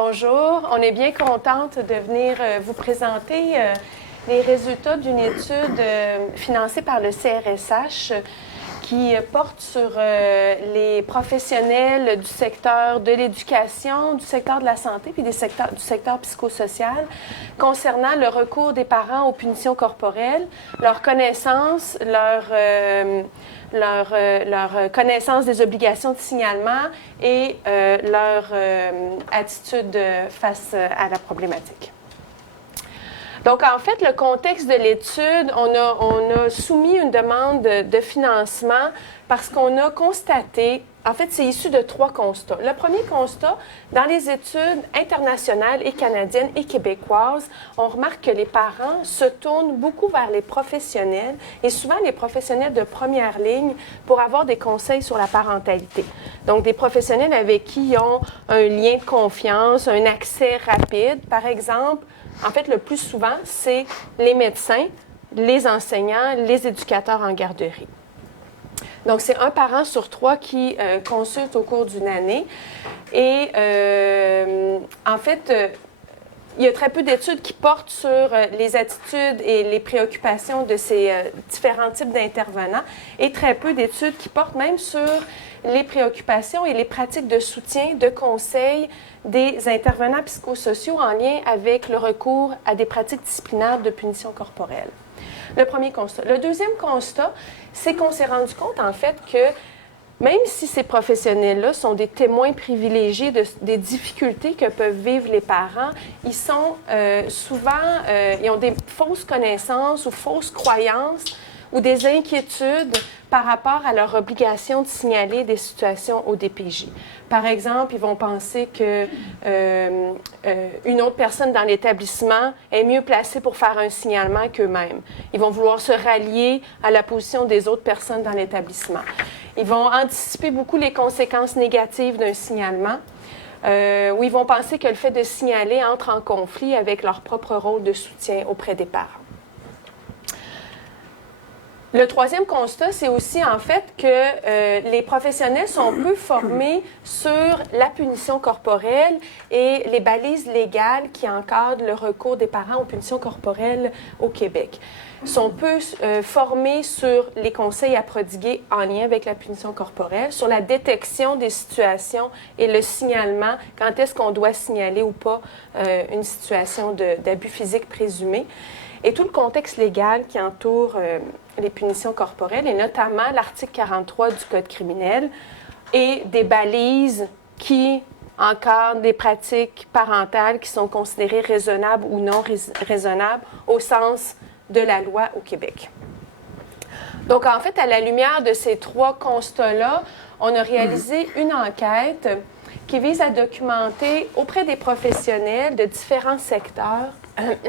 Bonjour, on est bien contente de venir vous présenter les résultats d'une étude financée par le CRSH qui porte sur les professionnels du secteur de l'éducation, du secteur de la santé puis du secteur psychosocial concernant le recours des parents aux punitions corporelles, leur connaissance, leur connaissance des obligations de signalement et leur attitude face à la problématique. Donc, en fait, le contexte de l'étude, on a soumis une demande de financement parce qu'on a constaté, en fait, c'est issu de 3 constats. Le premier constat, dans les études internationales et canadiennes et québécoises, on remarque que les parents se tournent beaucoup vers les professionnels et souvent les professionnels de première ligne pour avoir des conseils sur la parentalité. Donc, des professionnels avec qui ils ont un lien de confiance, un accès rapide, par exemple. En fait, le plus souvent, c'est les médecins, les enseignants, les éducateurs en garderie. Donc, c'est un parent sur 3 qui consulte au cours d'une année. Et en fait, il y a très peu d'études qui portent sur les attitudes et les préoccupations de ces différents types d'intervenants et très peu d'études qui portent même sur les préoccupations et les pratiques de soutien, de conseil des intervenants psychosociaux en lien avec le recours à des pratiques disciplinaires de punition corporelle. Le premier constat. Le deuxième constat, c'est qu'on s'est rendu compte, en fait, que même si ces professionnels-là sont des témoins privilégiés des difficultés que peuvent vivre les parents, ils sont souvent, ils ont des fausses connaissances ou fausses croyances ou des inquiétudes par rapport à leur obligation de signaler des situations au DPJ. Par exemple, ils vont penser que une autre personne dans l'établissement est mieux placée pour faire un signalement qu'eux-mêmes. Ils vont vouloir se rallier à la position des autres personnes dans l'établissement. Ils vont anticiper beaucoup les conséquences négatives d'un signalement, ou ils vont penser que le fait de signaler entre en conflit avec leur propre rôle de soutien auprès des parents. Le troisième constat, c'est aussi en fait que les professionnels sont peu formés sur la punition corporelle et les balises légales qui encadrent le recours des parents aux punitions corporelles au Québec. Ils sont peu formés sur les conseils à prodiguer en lien avec la punition corporelle, sur la détection des situations et le signalement, quand est-ce qu'on doit signaler ou pas une situation d'abus physique présumé, et tout le contexte légal qui entoure les punitions corporelles, et notamment l'article 43 du Code criminel, et des balises qui encadrent des pratiques parentales qui sont considérées raisonnables ou non raisonnables au sens de la loi au Québec. Donc, en fait, à la lumière de ces 3 constats-là, on a réalisé une enquête qui vise à documenter auprès des professionnels de différents secteurs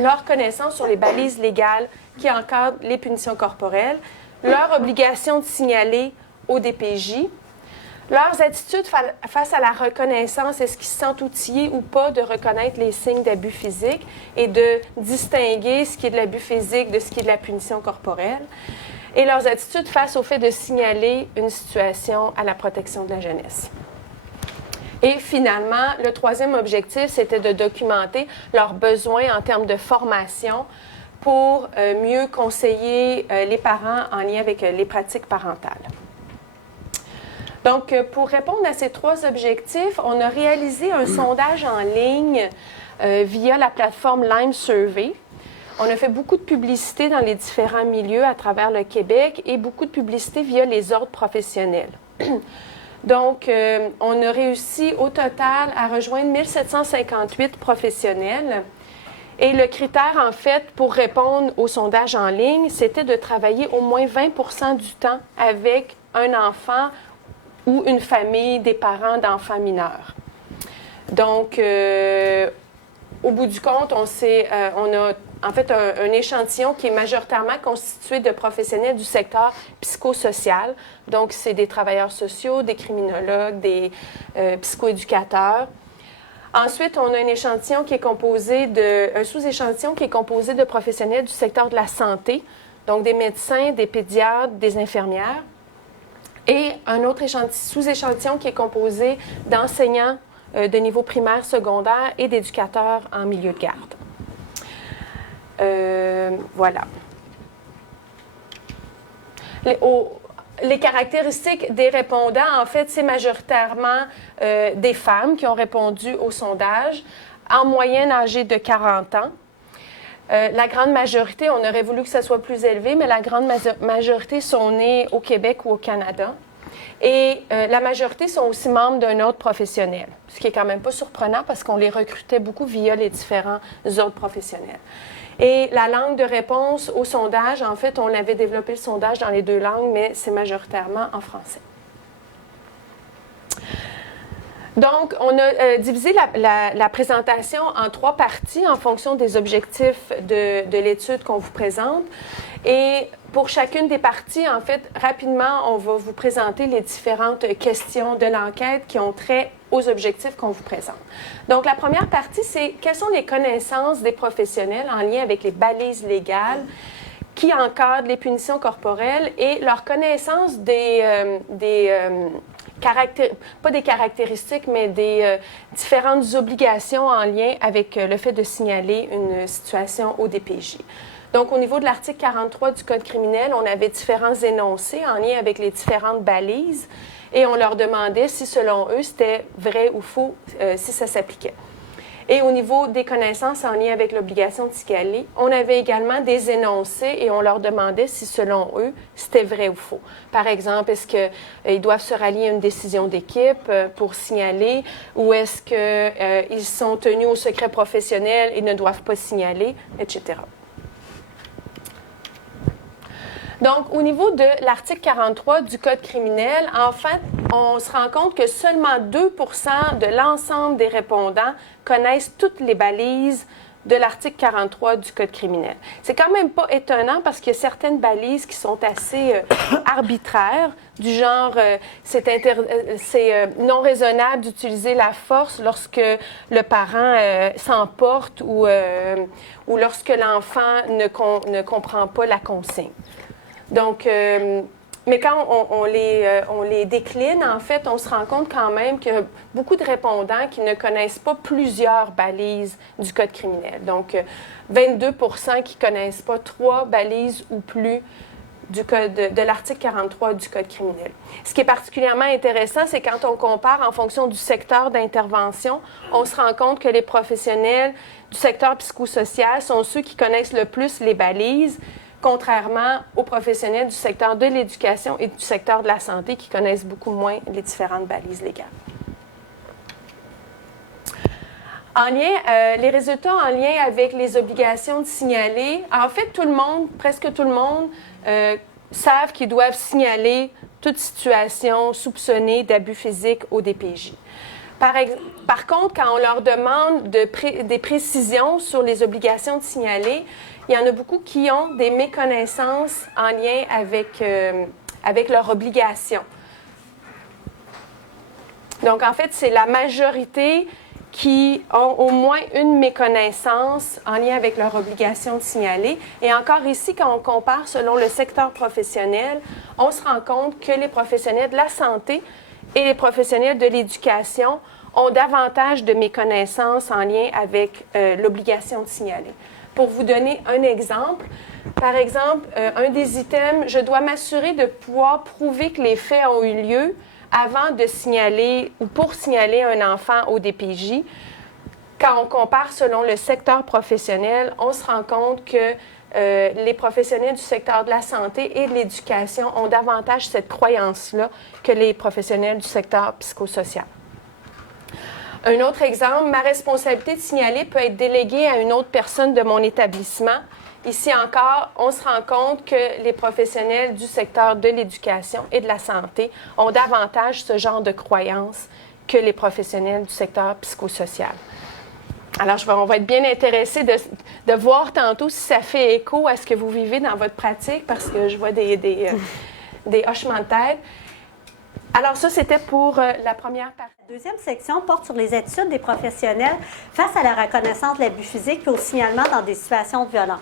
leur connaissance sur les balises légales qui encadrent les punitions corporelles, leur obligation de signaler au DPJ, leurs attitudes face à la reconnaissance, est-ce qu'ils se sentent outillés ou pas de reconnaître les signes d'abus physique et de distinguer ce qui est de l'abus physique de ce qui est de la punition corporelle, et leurs attitudes face au fait de signaler une situation à la protection de la jeunesse. Et finalement, le troisième objectif, c'était de documenter leurs besoins en termes de formation pour mieux conseiller les parents en lien avec les pratiques parentales. Donc, pour répondre à ces 3 objectifs, on a réalisé un sondage en ligne via la plateforme Lime Survey. On a fait beaucoup de publicité dans les différents milieux à travers le Québec et beaucoup de publicité via les ordres professionnels. Donc, on a réussi au total à rejoindre 1758 professionnels. Et le critère, en fait, pour répondre au sondage en ligne, c'était de travailler au moins 20% du temps avec un enfant ou une famille des parents d'enfants mineurs. Donc, au bout du compte, on a en fait un échantillon qui est majoritairement constitué de professionnels du secteur psychosocial. Donc, c'est des travailleurs sociaux, des criminologues, des psychoéducateurs. Ensuite, on a un échantillon qui est un sous-échantillon qui est composé de professionnels du secteur de la santé, donc des médecins, des pédiatres, des infirmières. Et un autre sous-échantillon qui est composé d'enseignants de niveau primaire, secondaire et d'éducateurs en milieu de garde. Voilà. Les caractéristiques des répondants, en fait, c'est majoritairement des femmes qui ont répondu au sondage, en moyenne âgées de 40 ans. La grande majorité, on aurait voulu que ça soit plus élevé, mais la grande majorité sont nées au Québec ou au Canada. Et la majorité sont aussi membres d'un ordre professionnel, ce qui est quand même pas surprenant parce qu'on les recrutait beaucoup via les différents ordres professionnels. Et la langue de réponse au sondage, en fait, on avait développé le sondage dans les 2 langues, mais c'est majoritairement en français. Donc, on a divisé la présentation en 3 parties en fonction des objectifs de l'étude qu'on vous présente. Et pour chacune des parties, en fait, rapidement, on va vous présenter les différentes questions de l'enquête qui ont trait aux objectifs qu'on vous présente. Donc, la première partie, c'est quelles sont les connaissances des professionnels en lien avec les balises légales qui encadrent les punitions corporelles et leur connaissance pas des caractéristiques, mais des différentes obligations en lien avec le fait de signaler une situation au DPJ. Donc, au niveau de l'article 43 du Code criminel, on avait différents énoncés en lien avec les différentes balises et on leur demandait si, selon eux, c'était vrai ou faux, si ça s'appliquait. Et au niveau des connaissances en lien avec l'obligation de signaler, on avait également des énoncés et on leur demandait si, selon eux, c'était vrai ou faux. Par exemple, est-ce qu'ils doivent se rallier à une décision d'équipe pour signaler ou est-ce qu'ils sont tenus au secret professionnel et ne doivent pas signaler, etc. Donc, au niveau de l'article 43 du Code criminel, en fait, on se rend compte que seulement 2 % de l'ensemble des répondants connaissent toutes les balises de l'article 43 du Code criminel. C'est quand même pas étonnant parce qu'il y a certaines balises qui sont assez arbitraires, du genre c'est non raisonnable d'utiliser la force lorsque le parent s'emporte ou lorsque l'enfant ne comprend pas la consigne. Donc, mais quand on les décline, en fait, on se rend compte quand même qu'il y a beaucoup de répondants qui ne connaissent pas plusieurs balises du Code criminel. Donc, 22 % qui ne connaissent pas 3 balises ou plus de l'article 43 du Code criminel. Ce qui est particulièrement intéressant, c'est quand on compare en fonction du secteur d'intervention, on se rend compte que les professionnels du secteur psychosocial sont ceux qui connaissent le plus les balises, contrairement aux professionnels du secteur de l'éducation et du secteur de la santé qui connaissent beaucoup moins les différentes balises légales. Les résultats en lien avec les obligations de signaler, en fait, presque tout le monde, savent qu'ils doivent signaler toute situation soupçonnée d'abus physique au DPJ. Par contre, quand on leur demande des précisions sur les obligations de signaler, il y en a beaucoup qui ont des méconnaissances en lien avec leur obligation. Donc, en fait, c'est la majorité qui ont au moins une méconnaissance en lien avec leur obligation de signaler. Et encore ici, quand on compare selon le secteur professionnel, on se rend compte que les professionnels de la santé et les professionnels de l'éducation ont davantage de méconnaissances en lien avec l'obligation de signaler. Pour vous donner un exemple, par exemple, un des items, je dois m'assurer de pouvoir prouver que les faits ont eu lieu avant de signaler ou pour signaler un enfant au DPJ. Quand on compare selon le secteur professionnel, on se rend compte que les professionnels du secteur de la santé et de l'éducation ont davantage cette croyance-là que les professionnels du secteur psychosocial. Un autre exemple, ma responsabilité de signaler peut être déléguée à une autre personne de mon établissement. Ici encore, on se rend compte que les professionnels du secteur de l'éducation et de la santé ont davantage ce genre de croyances que les professionnels du secteur psychosocial. Alors, on va être bien intéressés de voir tantôt si ça fait écho à ce que vous vivez dans votre pratique, parce que je vois des hochements de tête. Alors ça, c'était pour la première partie. La deuxième section porte sur les attitudes des professionnels face à la reconnaissance de l'abus physique et au signalement dans des situations de violence.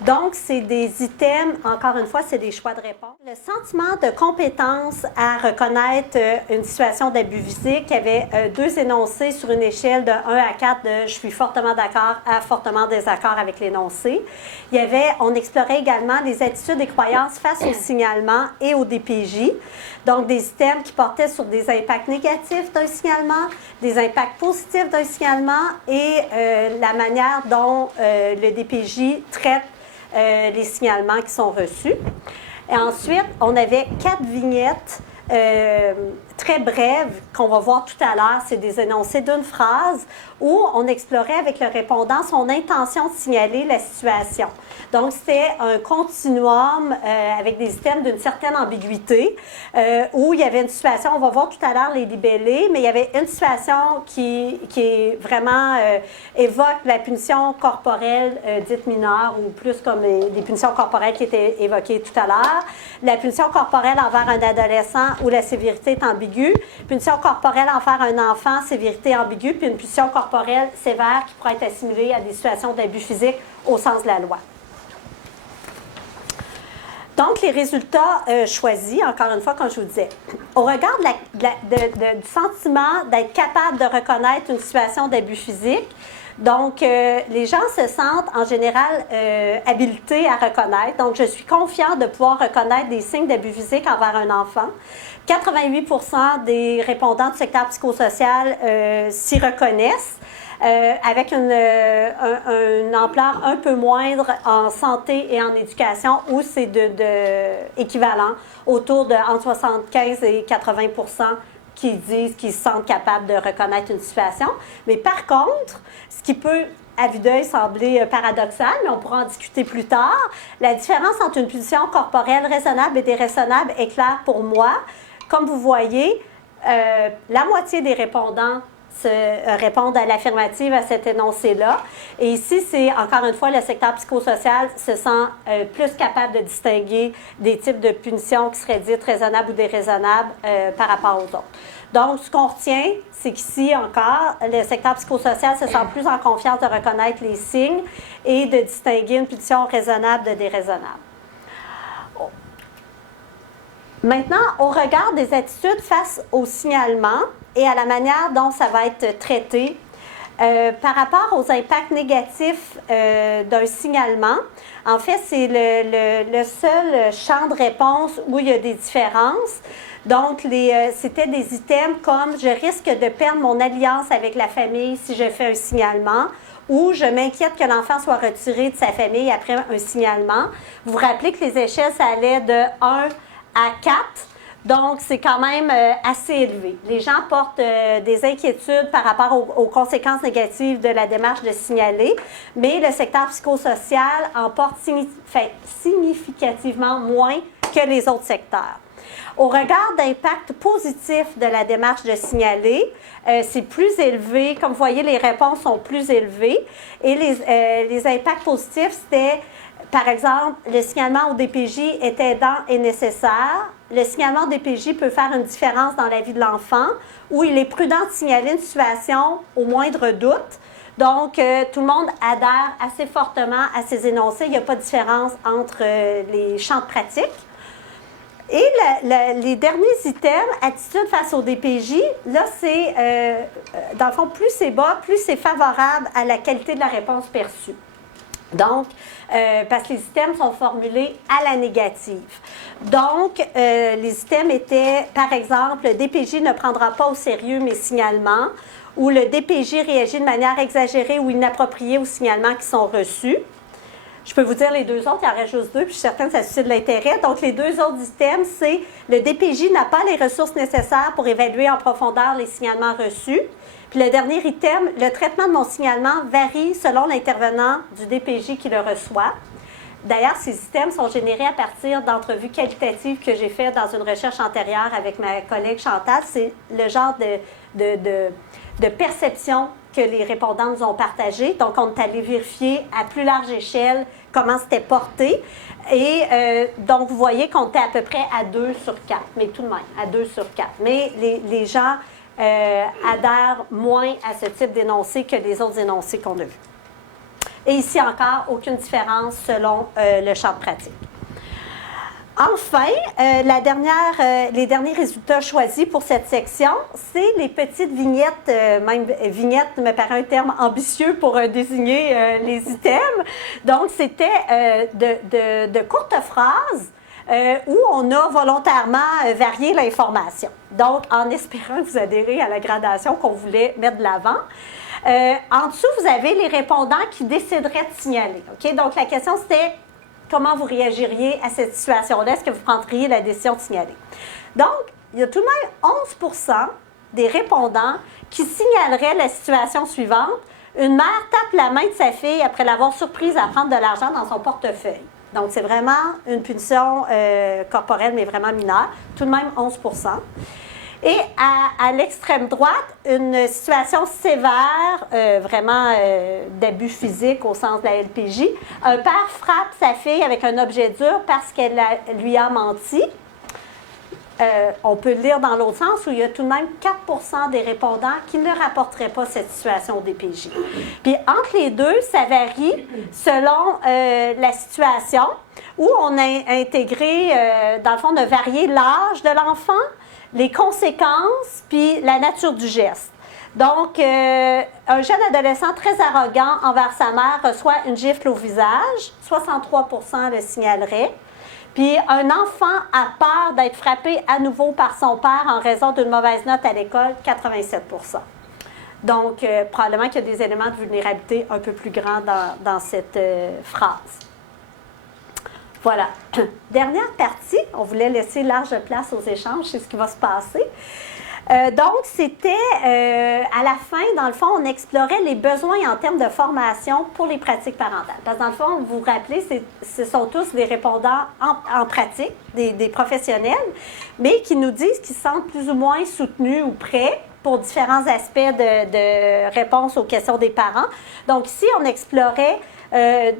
Donc, c'est des items, encore une fois, c'est des choix de réponse. Le sentiment de compétence à reconnaître une situation d'abus physique, il y avait 2 énoncés sur une échelle de 1 à 4 de « je suis fortement d'accord » à « fortement désaccord » avec l'énoncé. On explorait également les attitudes et croyances face au signalement et au DPJ. Donc, des items qui portaient sur des impacts négatifs d'un signalement, des impacts positifs d'un signalement et la manière dont le DPJ traite les signalements qui sont reçus. Et ensuite, on avait 4 vignettes très brèves qu'on va voir tout à l'heure. C'est des énoncés d'une phrase où on explorait avec le répondant son intention de signaler la situation. Donc, c'était un continuum avec des items d'une certaine ambiguïté où il y avait une situation, on va voir tout à l'heure les libellés, mais il y avait une situation qui est vraiment évoque la punition corporelle dite mineure ou plus comme les punitions corporelles qui étaient évoquées tout à l'heure. La punition corporelle envers un adolescent où la sévérité est ambiguë. Punition corporelle envers un enfant, sévérité ambiguë. Puis une punition corporelle sévère qui pourrait être assimilée à des situations d'abus physique au sens de la loi. Donc, les résultats choisis, encore une fois, comme je vous disais, au regard du sentiment d'être capable de reconnaître une situation d'abus physique, donc, les gens se sentent en général habilités à reconnaître. Donc, je suis confiante de pouvoir reconnaître des signes d'abus physique envers un enfant. 88% des répondants du secteur psychosocial s'y reconnaissent. Avec une ampleur un peu moindre en santé et en éducation, où c'est équivalent, autour de entre 75 et 80% qui disent qu'ils se sentent capables de reconnaître une situation. Mais par contre, ce qui peut à vue d'œil sembler paradoxal, mais on pourra en discuter plus tard, la différence entre une punition corporelle raisonnable et déraisonnable est claire pour moi. Comme vous voyez, la moitié des répondants répondent à l'affirmative à cet énoncé-là. Et ici, c'est encore une fois, le secteur psychosocial se sent plus capable de distinguer des types de punitions qui seraient dites raisonnables ou déraisonnables par rapport aux autres. Donc, ce qu'on retient, c'est qu'ici encore, le secteur psychosocial se sent plus en confiance de reconnaître les signes et de distinguer une punition raisonnable de déraisonnable. Maintenant, au regard des attitudes face au signalement et à la manière dont ça va être traité, par rapport aux impacts négatifs d'un signalement, en fait, c'est le seul champ de réponse où il y a des différences. Donc, c'était des items comme « je risque de perdre mon alliance avec la famille si je fais un signalement » ou « je m'inquiète que l'enfant soit retiré de sa famille après un signalement ». Vous vous rappelez que les échelles, ça allait de 1 à 4. Donc, c'est quand même assez élevé. Les gens portent des inquiétudes par rapport aux conséquences négatives de la démarche de signaler, mais le secteur psychosocial en porte significativement moins que les autres secteurs. Au regard d'impact positif de la démarche de signaler, c'est plus élevé. Comme vous voyez, les réponses sont plus élevées. Et les impacts positifs, c'était, par exemple, le signalement au DPJ est aidant et nécessaire. Le signalement au DPJ peut faire une différence dans la vie de l'enfant, où il est prudent de signaler une situation au moindre doute. Donc, tout le monde adhère assez fortement à ces énoncés. Il n'y a pas de différence entre les champs de pratique. Et les derniers items, attitude face au DPJ, là, c'est, dans le fond, plus c'est bas, plus c'est favorable à la qualité de la réponse perçue. Donc, parce que les items sont formulés à la négative. Donc, les items étaient, par exemple, le DPJ ne prendra pas au sérieux mes signalements, ou le DPJ réagit de manière exagérée ou inappropriée aux signalements qui sont reçus. Je peux vous dire les deux autres, il y en reste juste 2, puis je suis certaine que ça suscite de l'intérêt. Donc, les 2 autres items, c'est le DPJ n'a pas les ressources nécessaires pour évaluer en profondeur les signalements reçus. Puis le dernier item, le traitement de mon signalement varie selon l'intervenant du DPJ qui le reçoit. D'ailleurs, ces items sont générés à partir d'entrevues qualitatives que j'ai faites dans une recherche antérieure avec ma collègue Chantal. C'est le genre de perception que les répondants nous ont partagé. Donc, on est allé vérifier à plus large échelle comment c'était porté. Et donc, vous voyez qu'on était à peu près à 2 sur 4, mais tout de même, à 2 sur 4. Mais les gens adhèrent moins à ce type d'énoncé que les autres énoncés qu'on a vus. Et ici encore, aucune différence selon le champ de pratique. Enfin, les derniers résultats choisis pour cette section, c'est les petites vignettes, même vignette me paraît un terme ambitieux pour désigner les items. Donc, c'était de courtes phrases où on a volontairement varié l'information. Donc, en espérant que vous adhérez à la gradation qu'on voulait mettre de l'avant. En dessous, vous avez les répondants qui décideraient de signaler. OK? Donc, la question, c'était comment vous réagiriez à cette situation-là? Est-ce que vous prendriez la décision de signaler? Donc, il y a tout de même 11% des répondants qui signaleraient la situation suivante. Une mère tape la main de sa fille après l'avoir surprise à prendre de l'argent dans son portefeuille. Donc, c'est vraiment une punition corporelle, mais vraiment mineure. Tout de même 11%. Et à l'extrême droite, une situation sévère, vraiment d'abus physique au sens de la LPJ. Un père frappe sa fille avec un objet dur parce qu'elle lui a menti. On peut le lire dans l'autre sens où il y a tout de même 4% des répondants qui ne rapporteraient pas cette situation au DPJ. Puis entre les deux, ça varie selon la situation où on a intégré, dans le fond, on a varié l'âge de l'enfant, les conséquences, puis la nature du geste. Donc, un jeune adolescent très arrogant envers sa mère reçoit une gifle au visage, 63% le signaleraient. Puis, un enfant a peur d'être frappé à nouveau par son père en raison d'une mauvaise note à l'école, 87%. Donc, probablement qu'il y a des éléments de vulnérabilité un peu plus grands dans cette phrase. Voilà. Dernière partie, on voulait laisser large place aux échanges, c'est ce qui va se passer. Donc, c'était à la fin, dans le fond, on explorait les besoins en termes de formation pour les pratiques parentales. Parce que dans le fond, vous vous rappelez, ce sont tous des répondants en pratique, des professionnels, mais qui nous disent qu'ils se sentent plus ou moins soutenus ou prêts pour différents aspects de réponse aux questions des parents. Donc, ici, on explorait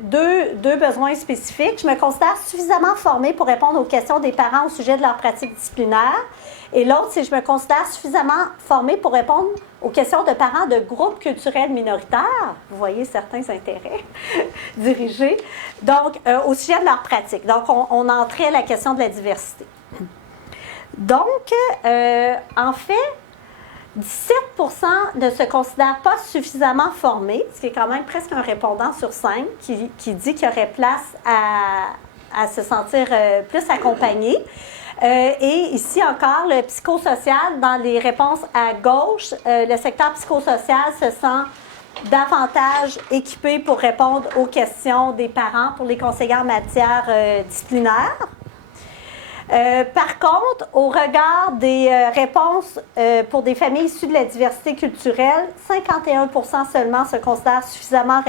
deux besoins spécifiques. Je me considère suffisamment formée pour répondre aux questions des parents au sujet de leur pratique disciplinaire. Et l'autre, c'est je me considère suffisamment formée pour répondre aux questions de parents de groupes culturels minoritaires. Vous voyez certains intérêts dirigés. Donc, au sujet de leur pratique. Donc, on entrait la question de la diversité. Donc, en fait, 17% ne se considèrent pas suffisamment formés, ce qui est quand même presque un répondant sur 5 qui dit qu'il y aurait place à se sentir plus accompagné. Et ici encore, le psychosocial, dans les réponses à gauche, le secteur psychosocial se sent davantage équipé pour répondre aux questions des parents pour les conseillers en matière disciplinaire. Par contre, au regard des réponses pour des familles issues de la diversité culturelle, 51% seulement se considèrent suffisamment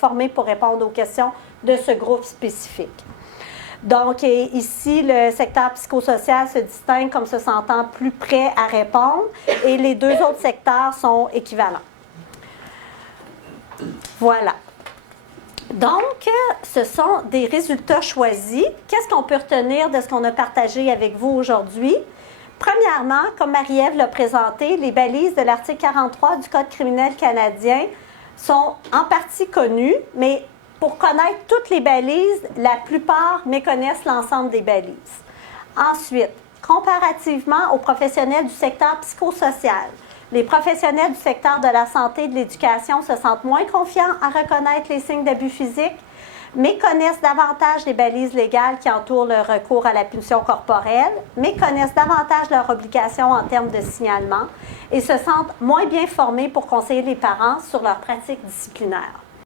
formés pour répondre aux questions de ce groupe spécifique. Donc, ici, le secteur psychosocial se distingue comme se sentant plus prêt à répondre et les deux autres secteurs sont équivalents. Voilà. Donc, ce sont des résultats choisis. Qu'est-ce qu'on peut retenir de ce qu'on a partagé avec vous aujourd'hui? Premièrement, comme Marie-Ève l'a présenté, les balises de l'article 43 du Code criminel canadien sont en partie connues, mais pour connaître toutes les balises, la plupart méconnaissent l'ensemble des balises. Ensuite, comparativement aux professionnels du secteur psychosocial, les professionnels du secteur de la santé et de l'éducation se sentent moins confiants à reconnaître les signes d'abus physiques, mais connaissent davantage les balises légales qui entourent le recours à la punition corporelle, mais connaissent davantage leurs obligations en termes de signalement et se sentent moins bien formés pour conseiller les parents sur leurs pratiques disciplinaires.